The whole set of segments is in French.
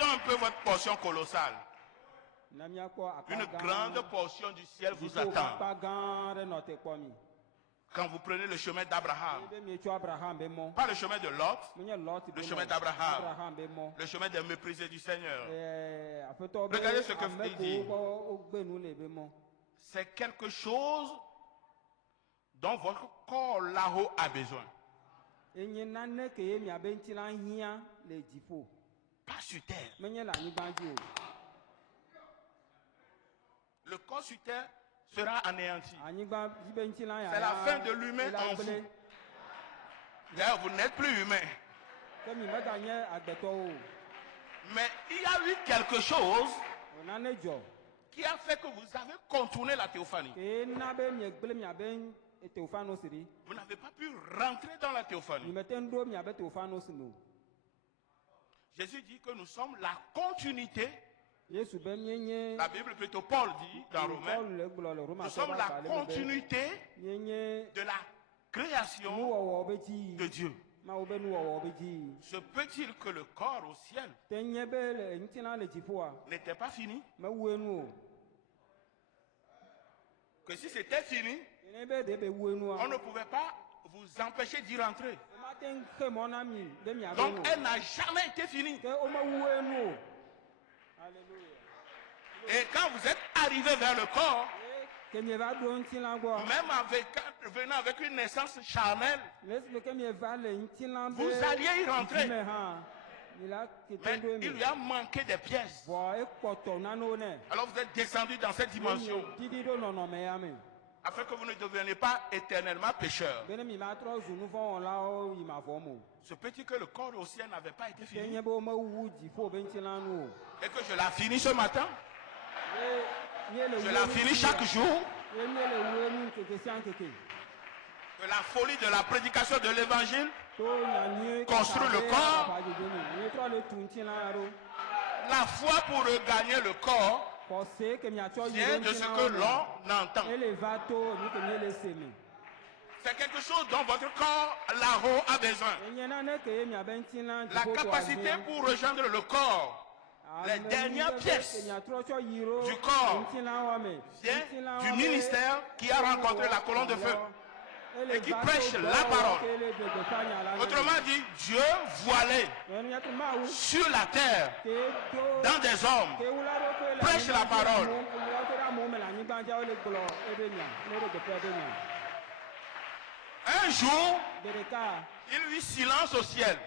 Regardons un peu votre portion colossale. Une grande portion du ciel vous attend. Quand vous prenez le chemin d'Abraham, pas le chemin de Lot, le chemin d'Abraham, le chemin des méprisés du Seigneur. Regardez ce qu'il dit. C'est quelque chose dont votre corps là-haut a besoin. Pas sur terre. Le corps sur terre sera anéanti. C'est la fin de l'humain en vous. D'ailleurs, vous n'êtes plus humain. Mais il y a eu quelque chose qui a fait que vous avez contourné la théophanie. Vous n'avez pas pu rentrer dans la théophanie. Jésus dit que nous sommes la continuité. La Bible, plutôt Paul dit dans Romains, nous sommes la continuité de la création de Dieu. Se peut-il que le corps au ciel n'était pas fini? Que si c'était fini, on ne pouvait pas vous empêcher d'y rentrer. Donc elle n'a jamais été finie. Et quand vous êtes arrivé vers le corps, même venant avec une naissance charnelle, vous alliez y rentrer. Mais il lui a manqué des pièces. Alors vous êtes descendu dans cette dimension, afin que vous ne deveniez pas éternellement pécheurs. Se peut-il que le corps au ciel n'avait pas été fini et que je la finis ce matin? Je la finis chaque jour. Que la folie de la prédication de l'évangile construit le corps. La foi pour regagner le corps vient de ce que l'on entend. C'est quelque chose dont votre corps là-haut a besoin. La capacité pour rejoindre le corps, les dernières pièces du corps, vient du ministère qui a rencontré la colonne de feu et qui prêche la parole. Autrement dit, Dieu voilé sur la terre, dans des hommes, prêche la parole. Un jour, il y eut silence au ciel.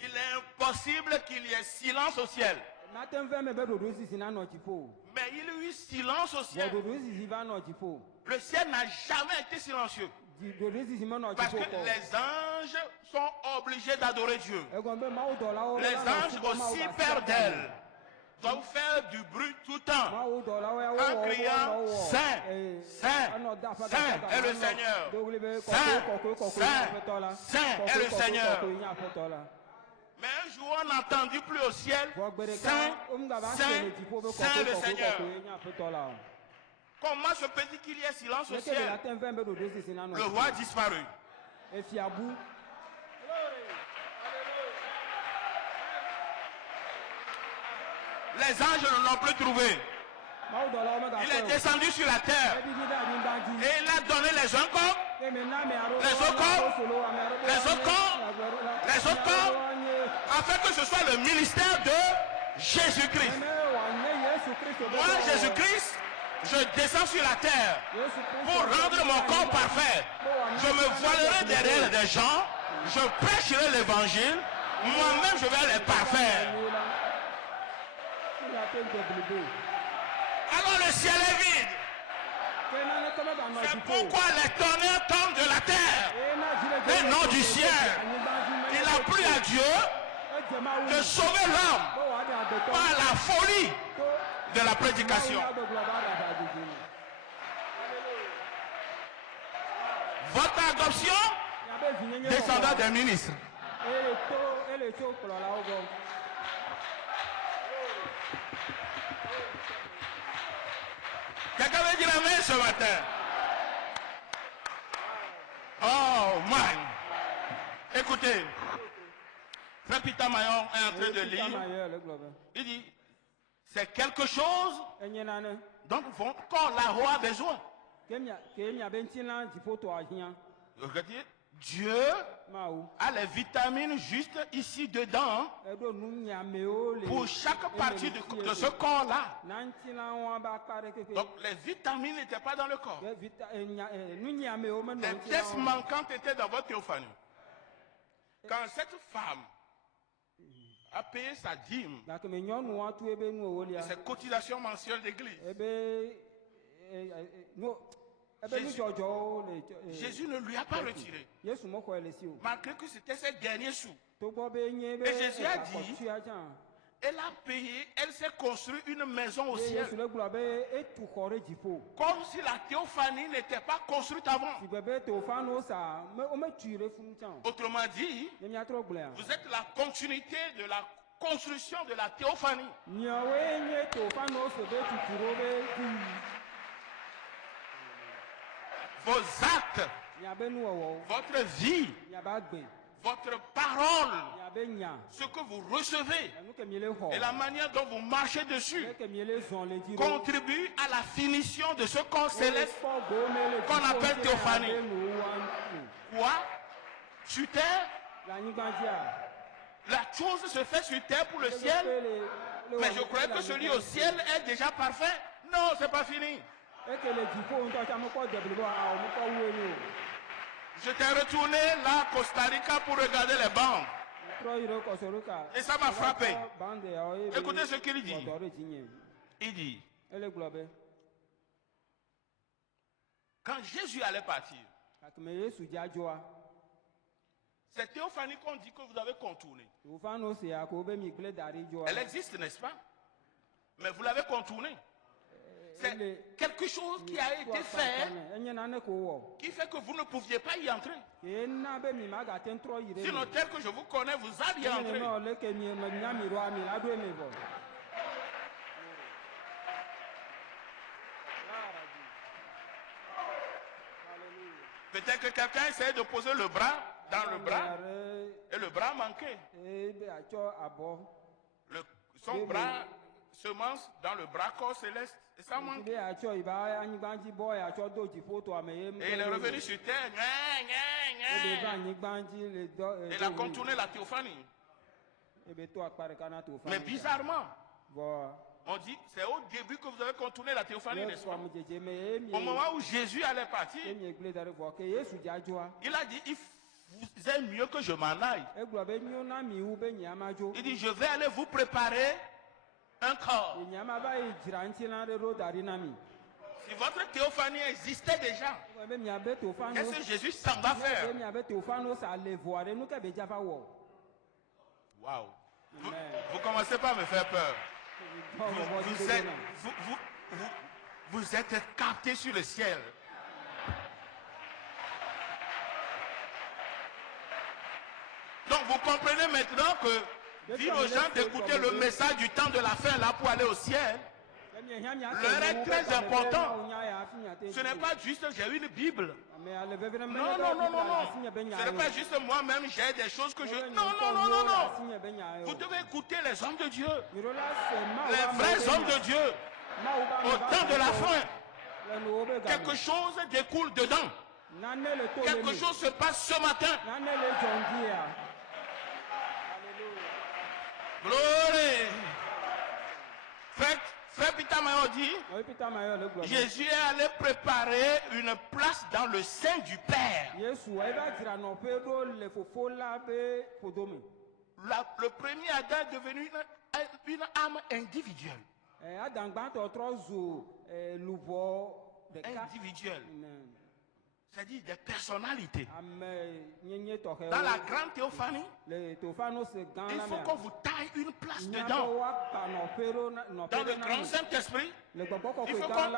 Il est impossible qu'il y ait silence au ciel. Mais il y eut silence au ciel. Le ciel n'a jamais été silencieux. Parce que les anges sont obligés d'adorer Dieu. Les anges aussi père d'elle doivent faire du bruit tout le temps en criant Saint, Saint, Saint est le Seigneur. Saint, Saint, Saint est le Seigneur. Mais un jour on n'a entendu plus au ciel Saint, Saint, Saint le Seigneur. Comment se peut-il qu'il y ait silence au ciel? Le roi a disparu. Les anges ne l'ont plus trouvé. Il est descendu sur la terre et il a donné les uns corps, les autres corps, les autres corps, les autres corps, afin que ce soit le ministère de Jésus-Christ. Moi, Jésus-Christ, je descends sur la terre pour rendre mon corps parfait. Je me voilerai derrière des gens, je prêcherai l'évangile, moi-même je vais les parfaire. Alors le ciel est vide. C'est pourquoi les tonnerres tombent de la terre et non du ciel. Il a plu à Dieu de sauver l'homme par la folie de la prédication. Votre adoption descendant des ministres. Quelqu'un veut dire amen ce matin? Oh man! Écoutez, frères Frère Peter Mayon est en train de lire. Il dit, c'est quelque chose dont votre corps là a besoin. Dieu a les vitamines juste ici dedans pour chaque partie de ce corps-là. Donc les vitamines n'étaient pas dans le corps. Les pièces manquantes étaient dans votre théophanie. Quand cette femme a payé sa dîme, ses cotisations mensuelles d'église, Jésus ne lui a pas retiré, malgré que c'était ses derniers sous. Et Jésus a dit, elle a payé, elle s'est construit une maison au ciel. Comme si la théophanie n'était pas construite avant. Autrement dit, vous êtes la continuité de la construction de la théophanie. Vos actes, votre vie, votre parole, ce que vous recevez et la manière dont vous marchez dessus contribue à la finition de ce corps céleste qu'on appelle théophanie. Quoi? Sur terre? La chose se fait sur terre pour le ciel, mais je croyais que celui au ciel est déjà parfait. Non, c'est pas fini. J'étais retourné là à Costa Rica pour regarder les bandes. Et ça m'a frappé. Écoutez ce qu'il dit. Il dit, quand Jésus allait partir, cette théophanie qu'on dit que vous avez contournée, elle existe, n'est-ce pas? Mais vous l'avez contournée. C'est quelque chose qui a été fait qui fait que vous ne pouviez pas y entrer. Sinon, tel que je vous connais, vous alliez entrer. Peut-être que quelqu'un essayait de poser le bras dans le bras et le bras manquait. Son bras semence dans le bras corps céleste et ça manque. Et il est revenu sur terre. Il a contourné la théophanie. Mais bizarrement, on dit, c'est au début que vous avez contourné la théophanie, n'est-ce pas? Au moment où Jésus allait partir, il a dit, vous êtes mieux que je m'en aille. Il dit, je vais aller vous préparer un corps. Si votre théophanie existait déjà, qu'est-ce que Jésus s'en va faire? Waouh. Vous commencez pas à me faire peur. Vous êtes captés sur le ciel. Donc vous comprenez maintenant que dire aux gens d'écouter le message du temps de la fin là pour aller au ciel, l'heure est très important. Ce n'est pas juste j'ai une Bible. Non. Ce n'est pas juste moi-même, j'ai des choses que je... Non. Vous devez écouter les hommes de Dieu. Les vrais hommes de Dieu. Au temps de la fin. Quelque chose découle dedans. Quelque chose se passe ce matin. Gloire. Frère Peter Mayon dit, Jésus est allé préparer une place dans le sein du Père. Le premier Adam est devenu une âme individuelle. Individuelle. C'est-à-dire des personnalités. Dans la grande théophanie, il faut qu'on vous taille une place dedans. Dans le grand Saint-Esprit, il faut qu'on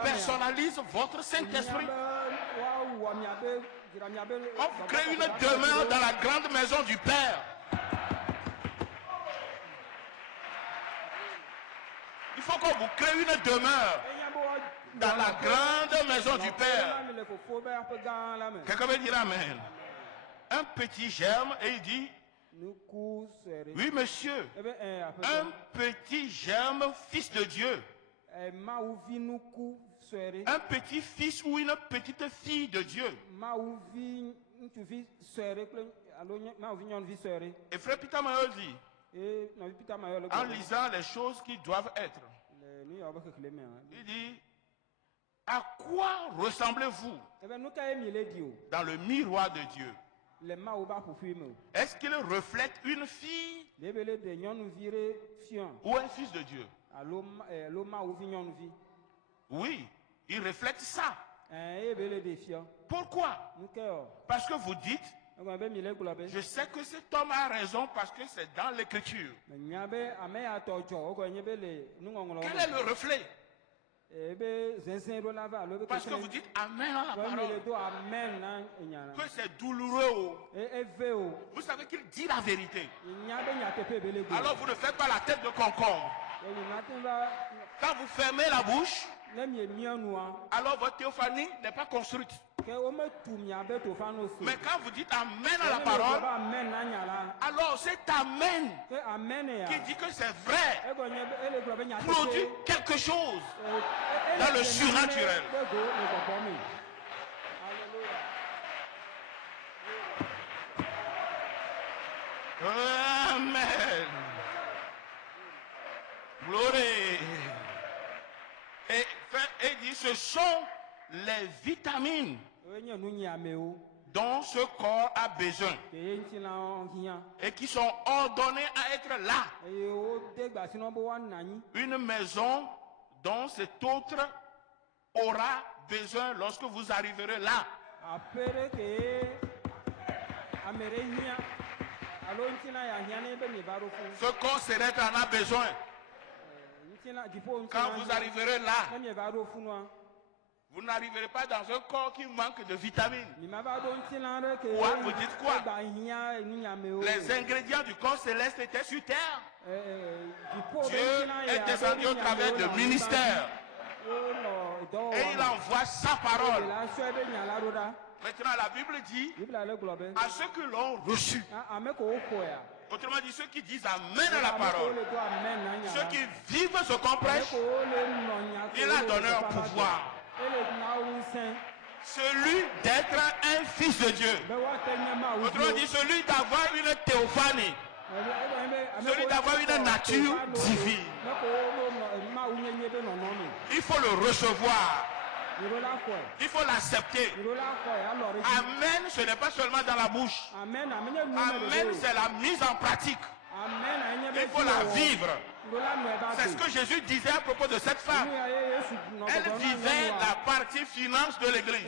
personnalise votre Saint-Esprit. On crée une demeure dans la grande maison du Père. Il faut qu'on vous crée une demeure dans la grande maison du Père. Quelqu'un me dira amen. Un petit germe et il dit, Oui, monsieur. Un petit germe, fils de Dieu. Un petit fils ou une petite fille de Dieu. Et frère Peter Mayo dit, en lisant les choses qui doivent être, il dit, à quoi ressemblez-vous dans le miroir de Dieu? Est-ce qu'il reflète une fille ou un fils de Dieu? Oui, il reflète ça. Pourquoi? Parce que vous dites, je sais que cet homme a raison parce que c'est dans l'écriture. Quel est le reflet? Parce que vous dites Amen à la parole. Que c'est douloureux. Vous savez qu'il dit la vérité. Alors vous ne faites pas la tête de concombre. Quand vous fermez la bouche, alors votre théophanie n'est pas construite. Mais quand vous dites Amen à la parole, alors cet Amen qui dit que c'est vrai produit quelque chose dans le surnaturel. Amen. Gloire. Et dit, ce sont les vitamines dont ce corps a besoin et qui sont ordonnées à être là. Une maison dont cet autre aura besoin lorsque vous arriverez là. Ce corps terrestre en a besoin. Quand vous arriverez là, vous n'arriverez pas dans un corps qui manque de vitamines. Quoi? Vous dites quoi? Les ingrédients du corps céleste étaient sur terre. Dieu est descendu au travers de ministères. Et il envoie sa parole. Maintenant, la Bible dit à ceux qui l'ont reçu. Autrement dit, ceux qui disent Amen à la parole, ceux qui vivent ce qu'on prêche, il a donné un pouvoir. Celui d'être un fils de Dieu. Autrement dit, celui d'avoir une théophanie. Celui d'avoir une nature divine. Il faut le recevoir. Il faut l'accepter. Amen, ce n'est pas seulement dans la bouche. Amen, c'est la mise en pratique. Il faut la vivre. C'est ce que Jésus disait à propos de cette femme. Elle vivait la partie finance de l'église.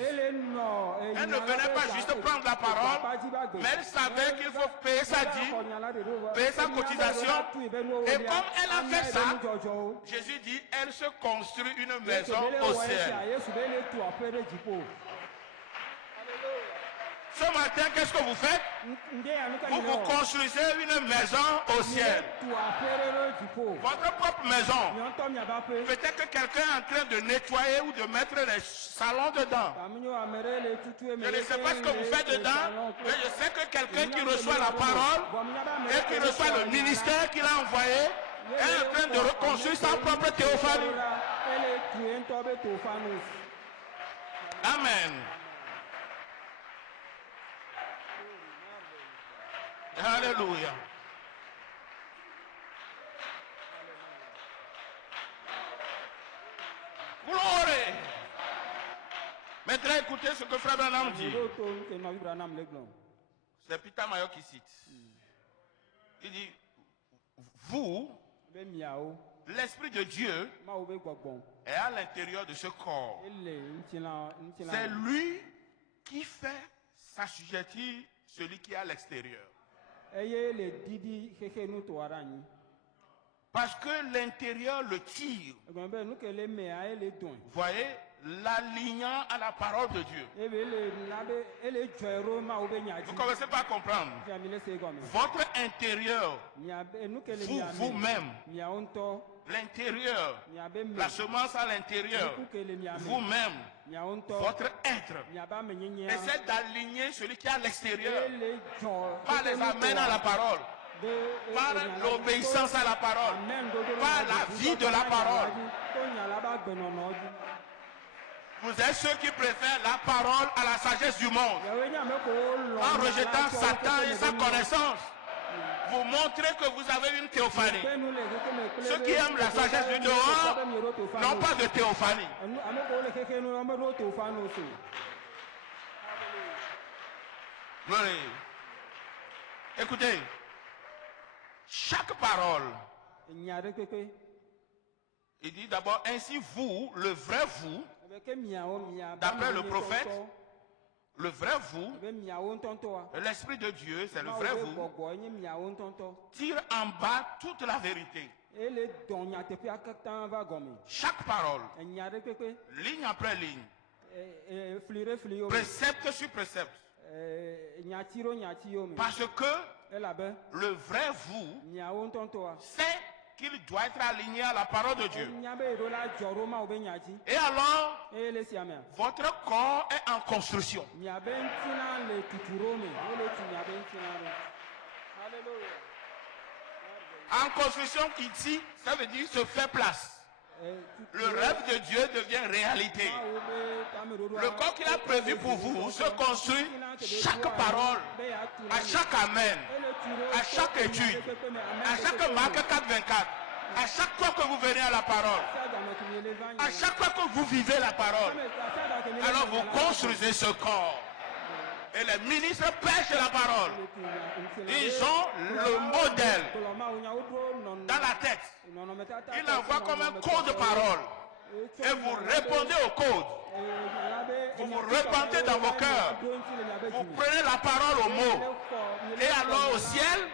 Elle ne venait pas juste prendre la parole, mais elle savait qu'il faut payer sa dîme, payer sa cotisation. Et comme elle a fait ça, Jésus dit, elle se construit une maison au ciel. Ce matin, qu'est-ce que vous faites? Vous vous construisez une maison au ciel. Votre propre maison. Peut-être que quelqu'un est en train de nettoyer ou de mettre les salons dedans. Je ne sais pas ce que vous faites dedans, mais je sais que quelqu'un qui reçoit la parole et qui reçoit le ministère qu'il a envoyé est en train de reconstruire sa propre théophanie. Amen. Alléluia. Gloire. Maintenant, écoutez ce que Frère Branham dit. C'est Peter Mayo qui cite. Il dit, vous, l'Esprit de Dieu est à l'intérieur de ce corps. C'est lui qui fait s'assujettir celui qui est à l'extérieur. Parce que l'intérieur le tire. Vous voyez, l'alignant à la parole de Dieu. Vous commencez pas à comprendre. Votre intérieur, vous-même, l'intérieur, la semence à l'intérieur, vous-même, votre être, essaie d'aligner celui qui est à l'extérieur par les amènes à la parole, par l'obéissance à la parole, par la vie de la parole. Vous êtes ceux qui préfèrent la parole à la sagesse du monde. En rejetant Satan et sa connaissance, vous montrez que vous avez une théophanie. Ceux qui aiment la sagesse du dehors n'ont pas de théophanie. Oui. Écoutez, chaque parole, il dit d'abord, ainsi vous, le vrai vous, d'après le prophète, le vrai vous, l'Esprit de Dieu, c'est le vrai vous, tire en bas toute la vérité. Chaque parole, ligne après ligne, précepte sur précepte, parce que le vrai vous sait qu'il doit être aligné à la parole de Dieu. Et alors, votre corps est en construction. En construction ici, ça veut dire se fait place. Le rêve de Dieu devient réalité. Le corps qu'il a prévu pour vous se construit chaque parole, à chaque amen, à chaque étude, à chaque marque 424, à chaque fois que vous venez à la parole, à chaque fois que vous vivez la parole. Alors vous construisez ce corps. Et les ministres pêchent la parole. Ils ont le modèle dans la tête. Ils l'envoient comme un code de parole. Et vous répondez au code. Vous vous repentez dans vos cœurs. Vous prenez la parole au mot. Et alors au ciel,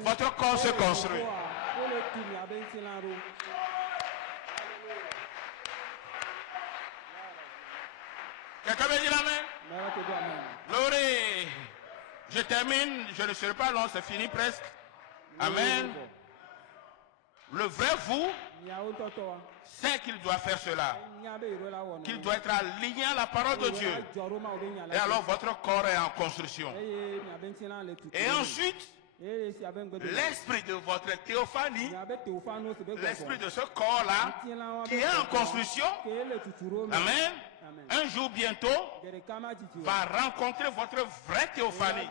votre corps se construit. Quelqu'un veut dire amen? Glory. Je termine, je ne serai pas long, c'est fini presque. Amen. Le vrai vous sait qu'il doit faire cela, qu'il doit être aligné à la parole de Dieu. Et alors votre corps est en construction. Et ensuite, l'esprit de votre théophanie, l'esprit de ce corps-là, qui est en construction, amen, un jour bientôt, va rencontrer votre vraie théophanie.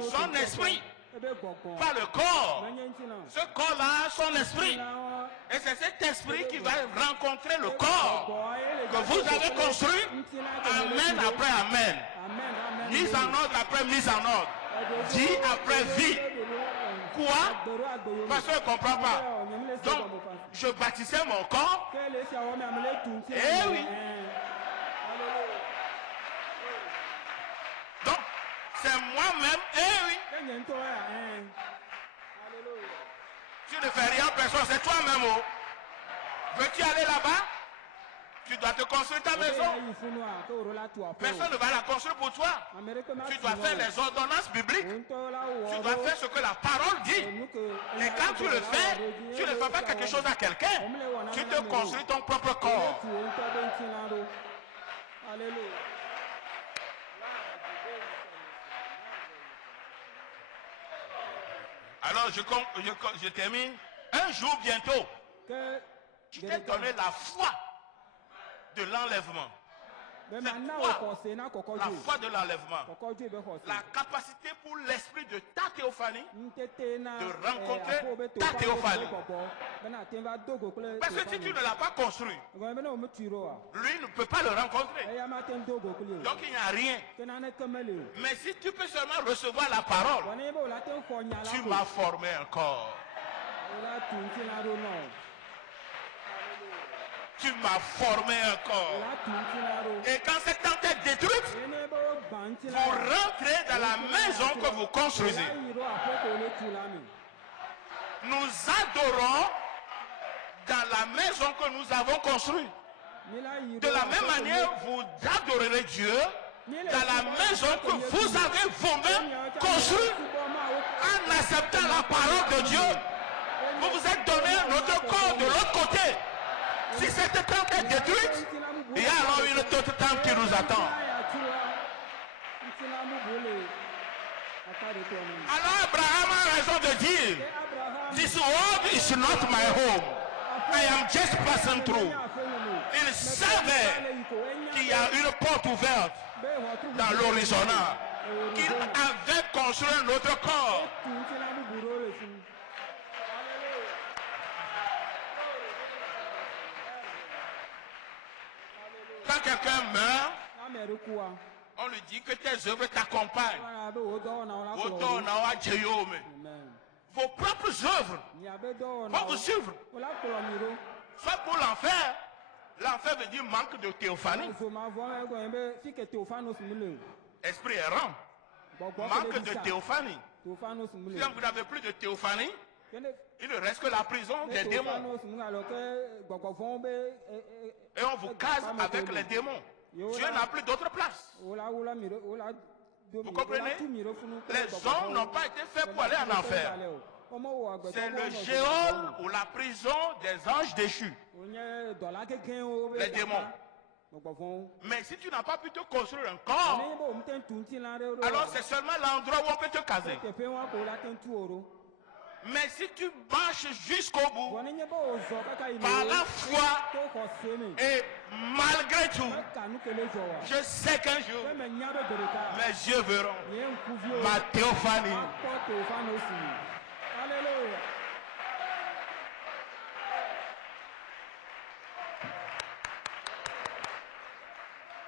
Son esprit, pas le corps. Ce corps-là, son esprit. Et c'est cet esprit qui va rencontrer le corps que vous avez construit, amen après amen. Mise en ordre après mise en ordre. Vie après vie. Quoi? Parce que je ne comprends pas. Donc, je bâtissais mon corps. Eh oui. Donc, c'est moi-même. Eh oui. Tu ne fais rien à personne, c'est toi-même. Oh. Veux-tu aller là-bas? Tu dois te construire ta maison. Personne ne va la construire pour toi. Tu dois faire les ordonnances bibliques. Tu dois faire ce que la parole dit. Et quand tu le fais, tu ne fais pas quelque chose à quelqu'un. Tu te construis ton propre corps. Alors je termine. Un jour bientôt, tu t'es donné la foi de l'enlèvement. La foi de l'enlèvement. La capacité pour l'esprit de ta théophanie de rencontrer ta théophanie. Parce que si tu ne l'as pas construit, lui ne peut pas le rencontrer. Donc il n'y a rien. Mais si tu peux seulement recevoir la parole, tu m'as formé un corps. Tu m'as formé un corps. Et quand cette tente est détruite, vous rentrez dans la maison que vous construisez. Nous adorons dans la maison que nous avons construite. De la même manière, vous adorerez Dieu dans la maison que vous avez vous-même construite en acceptant la parole de Dieu Vous vous êtes donné notre corps de l'autre côté. Si cette tente est détruite, il y a alors une autre tente qui nous attend. Alors Abraham a raison de dire, this world is not my home. I am just passing through. Il savait qu'il y a une porte ouverte dans l'horizon, qu'il avait construit un autre corps. Quand quelqu'un meurt, on lui dit que tes œuvres t'accompagnent. Vos propres œuvres vont vous suivre. Soit pour l'enfer. L'enfer veut dire manque de théophanie. Esprit errant. Manque de théophanie. Si vous n'avez plus de théophanie, il ne reste que la prison des démons. Et on vous case avec les démons. Dieu n'a plus d'autre place. Vous comprenez? Les hommes n'ont pas été faits pour aller en enfer. C'est le géol ou la prison des anges déchus. Les démons. Mais si tu n'as pas pu te construire un corps, alors c'est seulement l'endroit où on peut te caser. Mais si tu marches jusqu'au bout, par la foi et malgré tout, je sais qu'un jour, mes yeux verront ma théophanie. Alléluia.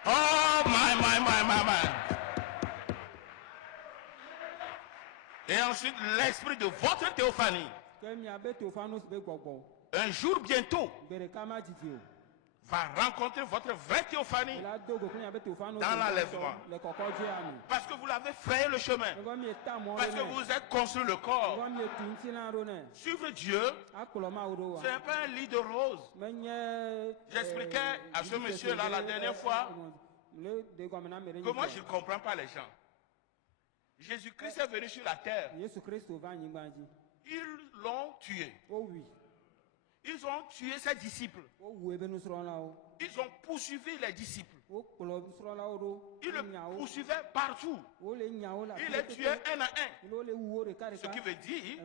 Oh, my. Et ensuite, l'esprit de votre théophanie. Un jour bientôt, va rencontrer votre vraie théophanie dans l'enlèvement. Parce que vous l'avez frayé le chemin. Parce que vous êtes construit le corps. Suivre Dieu, ce n'est pas un lit de roses. J'expliquais à ce monsieur-là la dernière fois que moi je ne comprends pas les gens. Jésus-Christ est venu sur la terre. Ils l'ont tué. Ils ont tué ses disciples. Ils ont poursuivi les disciples. Ils le poursuivaient partout. Ils les tuaient un à un. Ce qui veut dire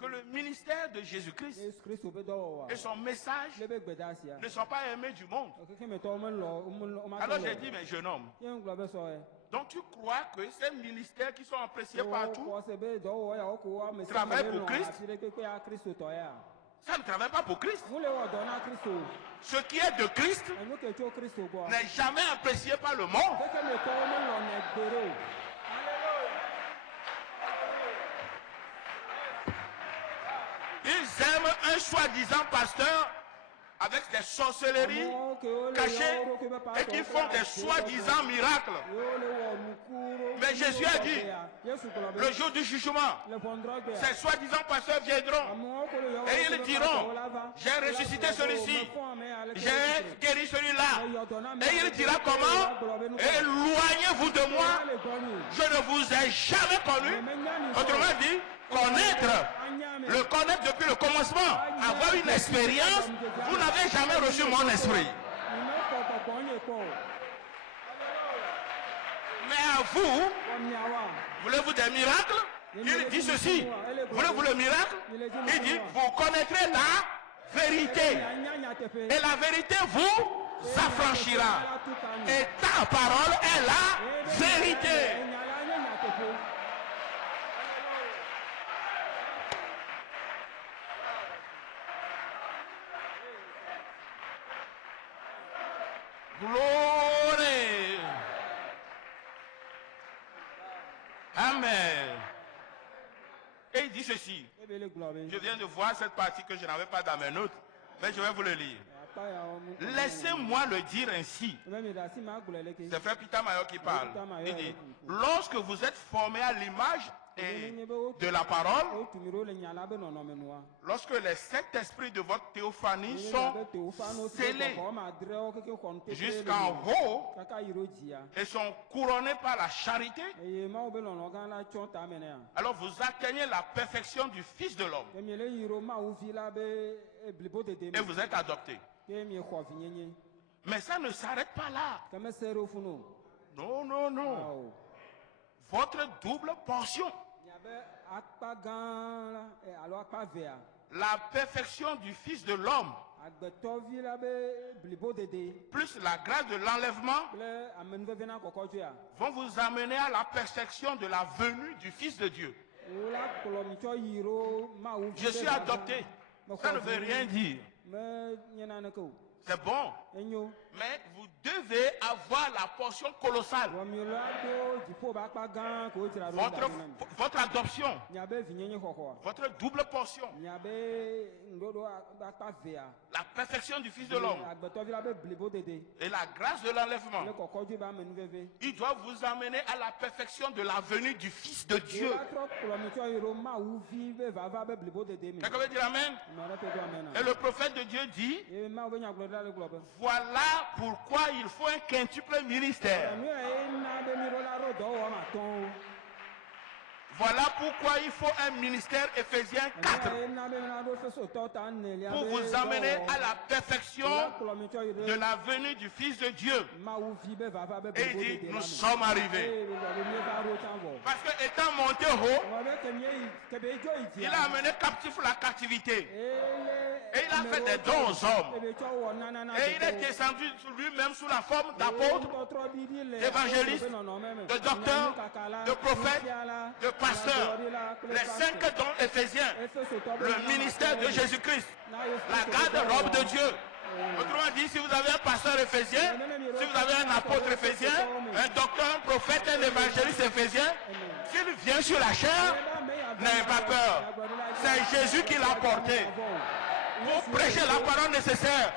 que le ministère de Jésus-Christ et son message ne sont pas aimés du monde. Alors j'ai dit, mais jeune homme, donc tu crois que ces ministères qui sont appréciés partout travaillent pour Christ? Ça ne travaille pas pour Christ. Ce qui est de Christ n'est jamais apprécié par le monde. Ils aiment un soi-disant pasteur avec des sorcelleries cachées et qui font des soi-disant miracles. Mais Jésus a dit, le jour du jugement, ces soi-disant pasteurs viendront et ils diront, j'ai ressuscité celui-ci, j'ai guéri celui-là. Et il dira comment? Éloignez-vous de moi, je ne vous ai jamais connu. Autrement dit, le connaître depuis le commencement, avoir une expérience, vous n'avez jamais reçu mon esprit. Mais à vous, voulez-vous des miracles? Il dit ceci, voulez-vous le miracle? Il dit, vous connaîtrez la vérité. Et la vérité vous affranchira. Et ta parole est la vérité. Glory. Amen. Et il dit ceci. Je viens de voir cette partie que je n'avais pas dans mes notes, mais je vais vous le lire. Laissez-moi le dire ainsi. C'est frère Peter Mayor qui parle. Il dit, lorsque vous êtes formé à l'image et de la parole, lorsque les 7 esprits de votre théophanie sont scellés jusqu'en haut et sont couronnés par la charité, alors vous atteignez la perfection du Fils de l'homme et vous êtes adopté. Mais ça ne s'arrête pas là. Non, non, non. Votre double portion. La perfection du Fils de l'homme, plus la grâce de l'enlèvement, vont vous amener à la perfection de la venue du Fils de Dieu. Je suis adopté. Ça ne veut rien dire. C'est bon. Mais vous devez avoir la portion colossale. Votre adoption. Votre double portion. La perfection du Fils de l'homme. Et la grâce de l'enlèvement. Il doit vous amener à la perfection de la venue du Fils de Dieu. Quelqu'un veut dire Amen? Et le prophète de Dieu dit, voilà pourquoi il faut un quintuple ministère. Voilà pourquoi il faut un ministère Éphésiens 4 pour vous amener à la perfection de la venue du Fils de Dieu. Et il dit, nous sommes arrivés. Parce que étant monté haut, il a amené captif la captivité. Et il a fait des dons aux hommes. Et il est descendu lui-même sous la forme d'apôtre, d'évangéliste, de docteur, de prophète, de pasteur. Les 5 dons éphésiens, le ministère de Jésus-Christ, la garde-robe de Dieu. Autrement dit, si vous avez un pasteur éphésien, si vous avez un apôtre éphésien, un docteur, un prophète, un évangéliste éphésien, s'il vient sur la chair, n'ayez pas peur. C'est Jésus qui l'a porté. Vous prêchez la parole nécessaire.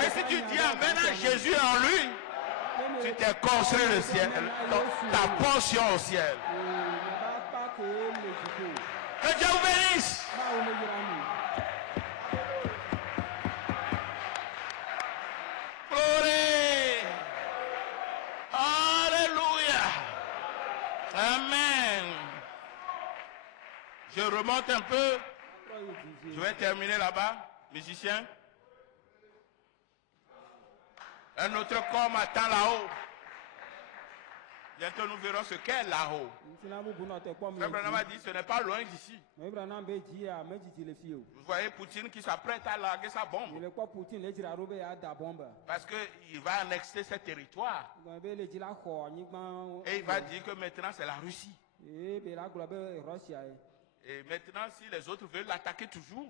Et si tu dis Amen à Jésus en lui, tu t'es construit le ciel, ta portion au ciel. Que Dieu vous bénisse. Gloire. Alléluia. Amen. Je remonte un peu. Je vais terminer là-bas. Musicien. Un autre corps m'attend là-haut. Bientôt nous verrons ce qu'est là-haut. Frère Branham a dit ce n'est pas loin d'ici. Vous voyez Poutine qui s'apprête à larguer sa bombe. Parce qu'il va annexer ce territoire. Et il va dire que maintenant c'est la Russie. Et maintenant, si les autres veulent l'attaquer toujours,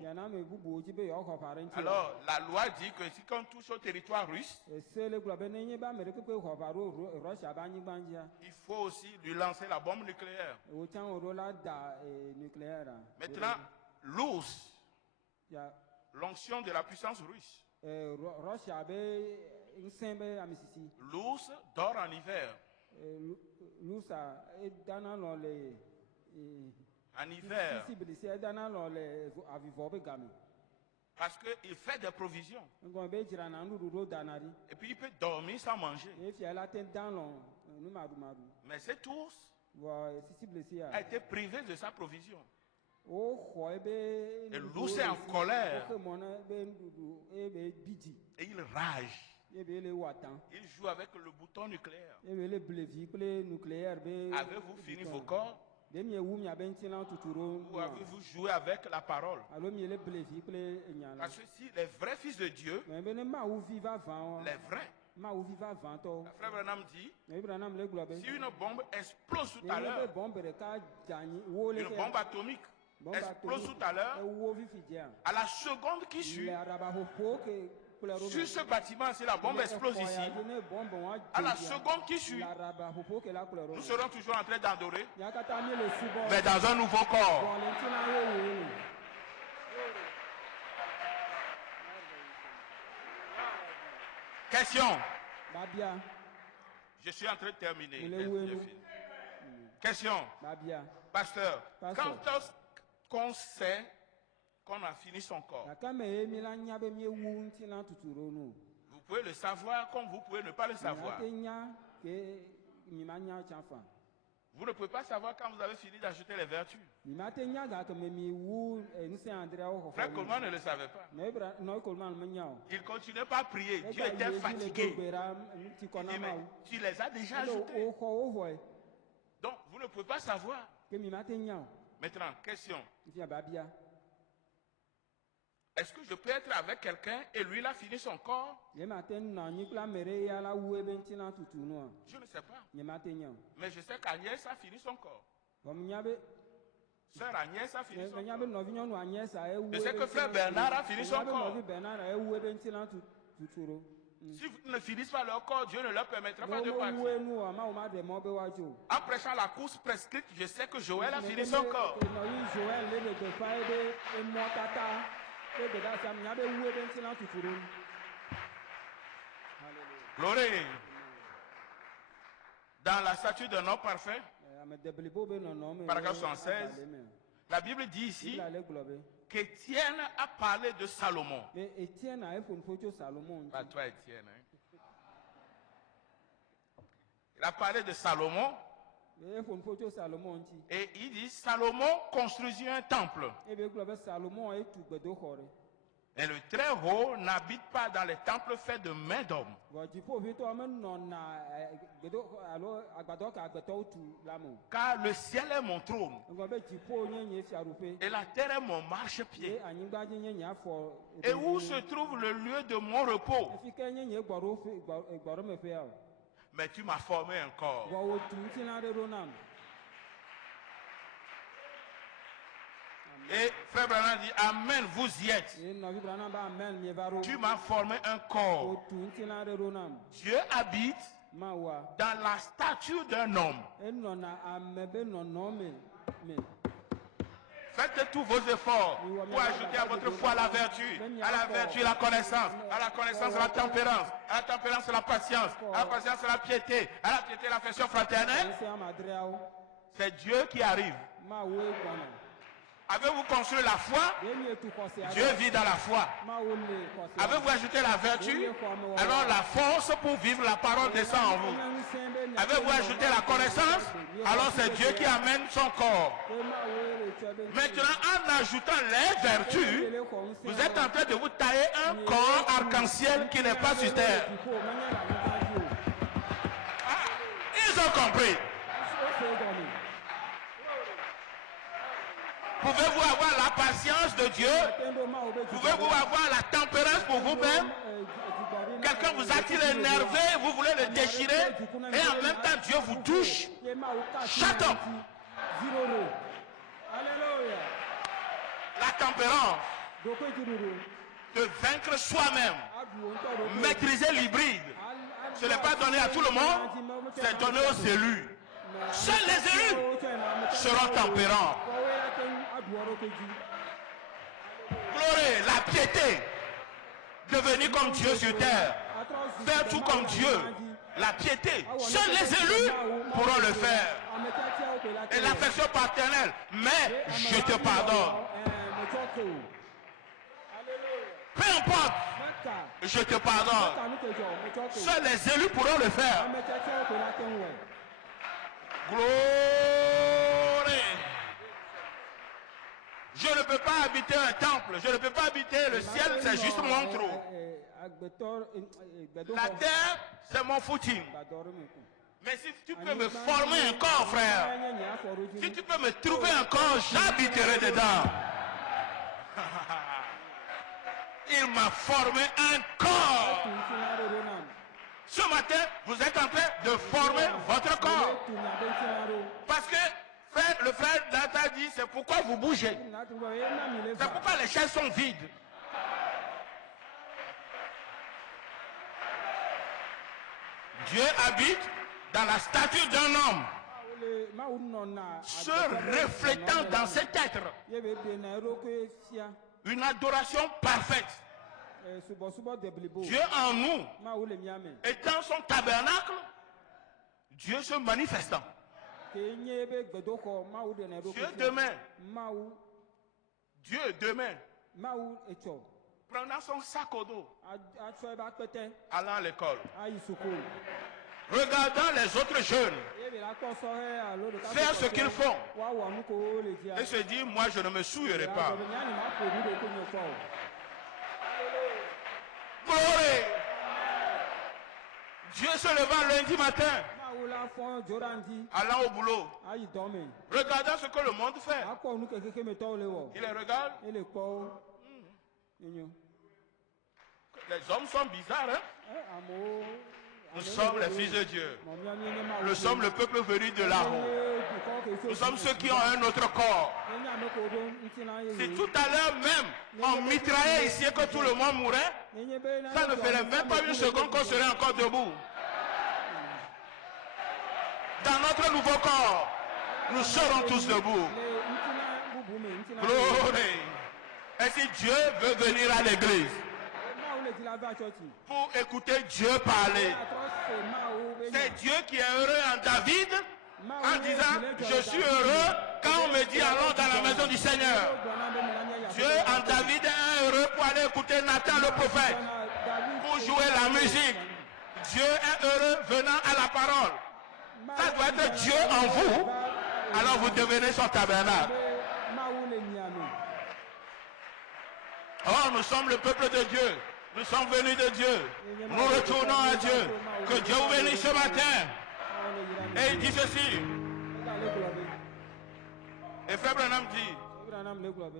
alors la loi dit que si on touche au territoire russe, il faut aussi lui lancer la bombe nucléaire. Maintenant, l'ours, l'onction de la puissance russe. L'ours dort en hiver. En hiver. Parce qu'il fait des provisions. Et puis il peut dormir sans manger. Mais cet ours a été privé de sa provision. Et l'ours est en colère. Et il rage. Il joue avec le bouton nucléaire. Avez-vous fini vos corps? Ou avez-vous joué avec la parole? Parce que si les vrais fils de Dieu, les vrais, Frère Branham dit, si une bombe explose tout à l'heure, une bombe atomique explose tout à l'heure, à la seconde qui suit, sur ce bâtiment, si la bombe explose ici, à la seconde qui suit, nous serons toujours en train d'adorer, mais dans un nouveau corps. Question. Je suis en train de terminer. Question. Pasteur, quand qu'on sait qu'on a fini son corps, vous pouvez le savoir comme vous pouvez ne pas le savoir. Vous ne pouvez pas savoir quand vous avez fini d'ajouter les vertus. Frère Coleman ne le savait pas. Il continuait pas à prier. Dieu était fatigué. Il dit, mais tu les as déjà ajoutées. Donc, vous ne pouvez pas savoir. Maintenant, question. Est-ce que je peux être avec quelqu'un et lui, il a fini son corps? Je ne sais pas. Mais je sais qu'Agnès a fini son corps. Sœur Agnès a fini son corps. Je sais que frère Bernard a fini son corps. Si vous ne finissez pas leur corps, Dieu ne leur permettra pas de partir. En prêchant la course prescrite, je sais que Joël a fini son corps. Gloire. Dans la statue d'un homme parfait, paragraphe 76, la Bible dit ici qu'Étienne a parlé de Salomon. Pas toi, Étienne. Hein? Il a parlé de Salomon. Et il dit, Salomon construisit un temple. Et le Très-Haut n'habite pas dans les temples faits de mains d'hommes. Car le ciel est mon trône. Et la terre est mon marchepied. Et où se trouve le lieu de mon repos? Mais tu m'as formé un corps. Et frère Branham dit, Amen, vous y êtes. Tu m'as formé un corps. Dieu habite dans la statue d'un homme. Faites tous vos efforts pour ajouter à votre foi la vertu, la connaissance, à la connaissance la tempérance, à la tempérance la patience, à la patience la piété, à la piété l'affection fraternelle. C'est Dieu qui arrive. Avez-vous construit la foi? Dieu vit dans la foi. Avez-vous ajouté la vertu? Alors la force pour vivre la parole descend en vous. Avez-vous ajouté la connaissance? Alors c'est Dieu qui amène son corps. Maintenant, en ajoutant les vertus, vous êtes en train de vous tailler un corps arc-en-ciel qui n'est pas sur terre. Ah, ils ont compris. Pouvez-vous avoir la patience de Dieu? Pouvez-vous avoir la tempérance pour vous-même? Quelqu'un vous a-t-il énervé? Vous voulez le déchirer? Et en même temps, Dieu vous touche? Shut up! La tempérance. De vaincre soi-même. Maîtriser l'hybride. Ce n'est pas donné à tout le monde. C'est donné aux élus. Seuls les élus seront tempérants. Gloire, la piété, devenir comme Dieu sur terre, faire tout comme Dieu, la piété, seuls les élus pourront le faire. Et l'affection paternelle, mais je te pardonne. Peu importe, je te pardonne. Seuls les élus pourront le faire. Gloire. Je ne peux pas habiter un temple, je ne peux pas habiter le ciel, c'est juste mon trou. La terre, c'est mon footing. Mais si tu peux me former un corps, frère, si tu peux me trouver un corps, j'habiterai dedans. Il m'a formé un corps. Ce matin, vous êtes en train de former votre corps. Parce que le frère Data dit, c'est pourquoi vous bougez. C'est pourquoi les chaises sont vides. Dieu habite dans la statue d'un homme, se reflétant dans cet être. Une adoration parfaite. Dieu en nous, étant son tabernacle, Dieu se manifestant. Dieu demain. Dieu demain. Prenant son sac au dos, allant à l'école, regardant les autres jeunes faire ce qu'ils font et se dire, moi je ne me souillerai pas. Gloire. Dieu se levant lundi matin, allant au boulot, regardant ce que le monde fait, il les regarde. Les hommes sont bizarres, hein? Nous sommes les fils de Dieu. Nous sommes le peuple venu de là-haut. Nous sommes ceux qui ont un autre corps. Si tout à l'heure même on mitraillait ici et que tout le monde mourait, ça ne ferait même pas une seconde qu'on serait encore debout. Dans notre nouveau corps, nous serons tous debout. Gloire. Et si Dieu veut venir à l'église pour écouter Dieu parler, c'est Dieu qui est heureux en David en disant, je suis heureux quand on me dit allons dans la maison du Seigneur. Dieu en David est heureux pour aller écouter Nathan le prophète, pour jouer la musique. Dieu est heureux venant à la parole. Ça doit être Dieu en vous, alors vous devenez son tabernacle. Oh, nous sommes le peuple de Dieu. Nous sommes venus de Dieu. Nous retournons à Dieu. Que Dieu vous bénisse ce matin. Et il dit ceci. Et Frère Branham dit,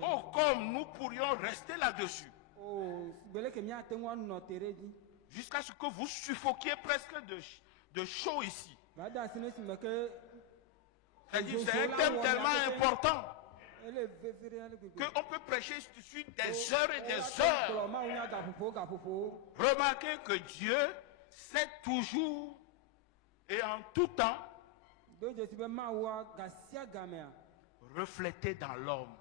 oh, comme nous pourrions rester là-dessus. Jusqu'à ce que vous suffoquiez presque de chaud ici. C'est-à-dire, c'est un thème tellement important qu'on peut prêcher dessus des heures et des heures. Remarquez que Dieu sait toujours et en tout temps refléter dans l'homme.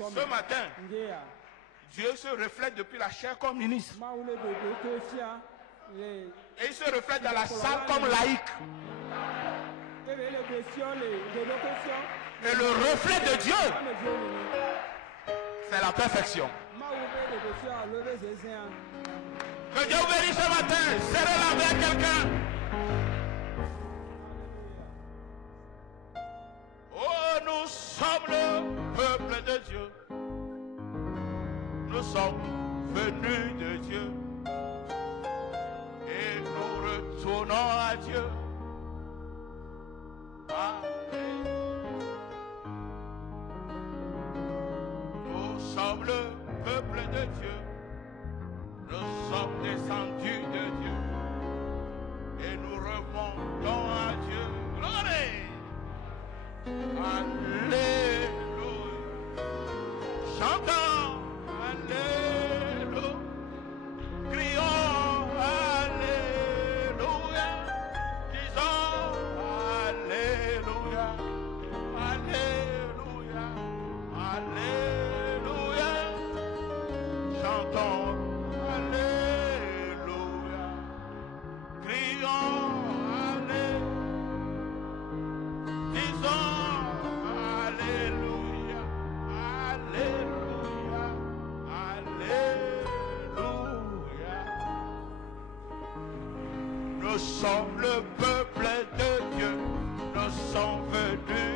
Ce matin, Dieu se reflète depuis la chair comme ministre. Et il se reflète dans la salle comme laïque. Et le reflet de Dieu, c'est la perfection. Que Dieu vous bénisse ce matin. Serrez la main à quelqu'un. Oh, nous sommes le peuple de Dieu. Nous sommes venus de Dieu. Et nous retournons à Dieu. Nous sommes le peuple de Dieu. Nous sommes descendus de Dieu. Et nous remontons à Dieu. Gloire! Alléluia. Chantons. Alléluia. Crions. Alléluia. Disons. Alléluia. Alléluia. Alléluia. Chantons. Alléluia. Crions. Alléluia. Disons. Alléluia. Alléluia. Alléluia. Nous sommes le peuple de Dieu. Nous sommes venus